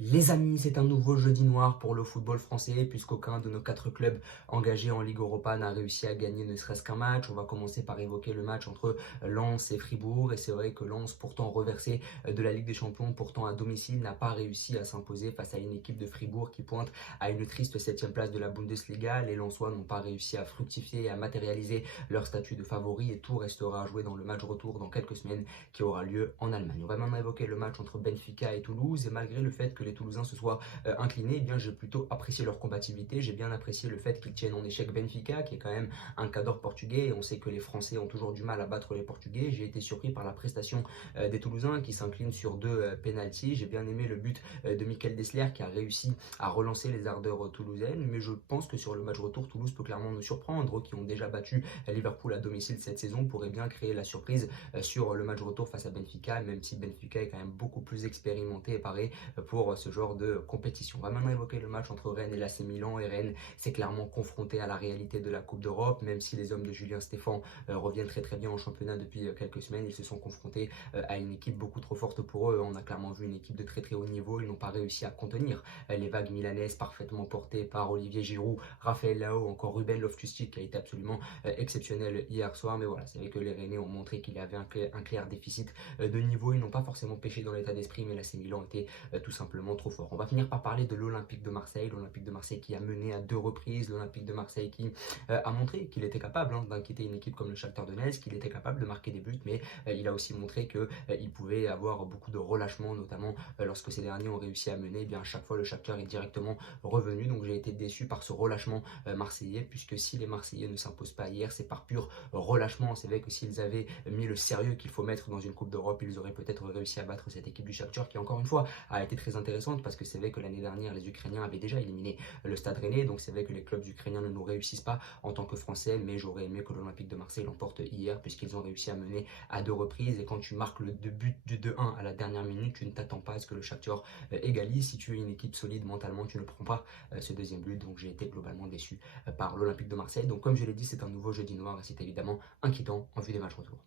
Les amis, c'est un nouveau jeudi noir pour le football français puisqu'aucun de nos quatre clubs engagés en Ligue Europa n'a réussi à gagner ne serait-ce qu'un match. On va commencer par évoquer le match entre Lens et Fribourg et c'est vrai que Lens, pourtant reversé de la Ligue des Champions, pourtant à domicile, n'a pas réussi à s'imposer face à une équipe de Fribourg qui pointe à une triste septième place de la Bundesliga. Les Lensois n'ont pas réussi à fructifier et à matérialiser leur statut de favori et tout restera à jouer dans le match retour dans quelques semaines qui aura lieu en Allemagne. On va maintenant évoquer le match entre Benfica et Toulouse et malgré le fait que les Toulousains se soient inclinés, eh bien j'ai plutôt apprécié leur combativité, j'ai bien apprécié le fait qu'ils tiennent en échec Benfica qui est quand même un cadre portugais et on sait que les Français ont toujours du mal à battre les Portugais. J'ai été surpris par la prestation des Toulousains qui s'inclinent sur deux pénaltys. J'ai bien aimé le but de Michael Dessler qui a réussi à relancer les ardeurs toulousaines, mais je pense que sur le match retour, Toulouse peut clairement nous surprendre, qui ont déjà battu Liverpool à domicile cette saison, pourrait bien créer la surprise sur le match retour face à Benfica, même si Benfica est quand même beaucoup plus expérimenté et paré pour ce genre de compétition. On va maintenant évoquer le match entre Rennes et l'AC Milan, et Rennes s'est clairement confronté à la réalité de la Coupe d'Europe, même si les hommes de Julien Stéphan reviennent très bien en championnat depuis quelques semaines, ils se sont confrontés à une équipe beaucoup trop forte pour eux. On a clairement vu une équipe de très haut niveau, ils n'ont pas réussi à contenir les vagues milanaises parfaitement portées par Olivier Giroud, Raphaël Leao, encore Ruben Loftus-Cheek qui a été absolument exceptionnel hier soir. Mais voilà, c'est vrai que les Rennais ont montré qu'il y avait un clair déficit de niveau, ils n'ont pas forcément pêché dans l'état d'esprit, mais l'AC Milan était tout simplement trop fort. On va finir par parler de l'Olympique de Marseille, qui a mené à deux reprises, l'Olympique de Marseille qui a montré qu'il était capable d'inquiéter une équipe comme le Shakhtar Donetsk, qu'il était capable de marquer des buts, mais il a aussi montré qu'il pouvait avoir beaucoup de relâchement, notamment lorsque ces derniers ont réussi à mener. Eh bien à chaque fois le Shakhtar est directement revenu, donc j'ai été déçu par ce relâchement marseillais, puisque si les Marseillais ne s'imposent pas hier, c'est par pur relâchement. C'est vrai que s'ils avaient mis le sérieux qu'il faut mettre dans une Coupe d'Europe, ils auraient peut-être réussi à battre cette équipe du Shakhtar qui, encore une fois, a été très intéressante parce que c'est vrai que l'année dernière, les Ukrainiens avaient déjà éliminé le Stade Rennais, donc c'est vrai que les clubs ukrainiens ne nous réussissent pas en tant que Français, mais j'aurais aimé que l'Olympique de Marseille l'emporte hier puisqu'ils ont réussi à mener à deux reprises et quand tu marques le but du 2-1 à la dernière minute, tu ne t'attends pas à ce que le Shakhtar égalise. Si tu es une équipe solide mentalement, tu ne prends pas ce deuxième but, donc j'ai été globalement déçu par l'Olympique de Marseille. Donc comme je l'ai dit, c'est un nouveau jeudi noir et c'est évidemment inquiétant en vue des matchs retour.